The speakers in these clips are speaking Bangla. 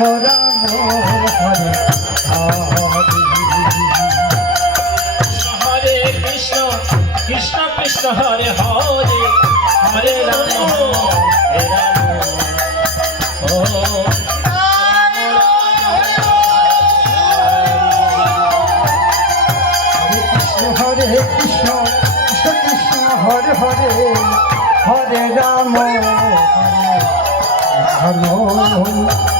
রাম রাম হরে হরে হরে কৃষ্ণ কৃষ্ণ কৃষ্ণ, হরে হরে হরে রাম। হরে রাম ও হরে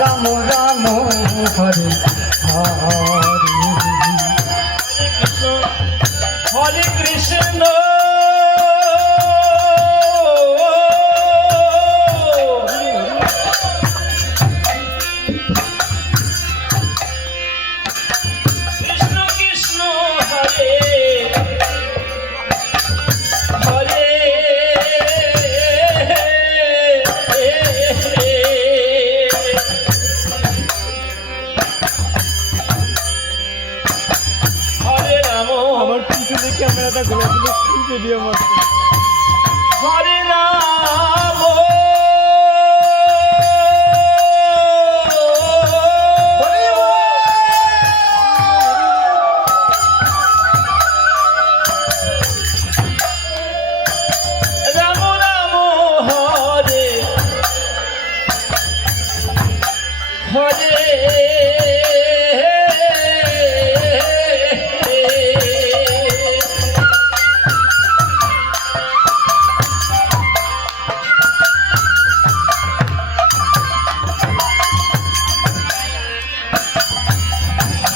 রাম রাম হরে হরে। ক্যামেরাটা ঘুরে দিল ভিডিও মারছে হরে রাম রাম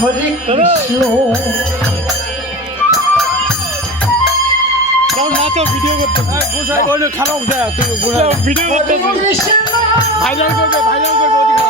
হরে কৃষ্ণ। নাচো ভিডিও করতে। গোসাই ওই খারাপ যায় তুমি ভিডিও করতে। ভাইরাল করবে ভাইরাল করবে ওদিকে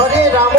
হরে রাম।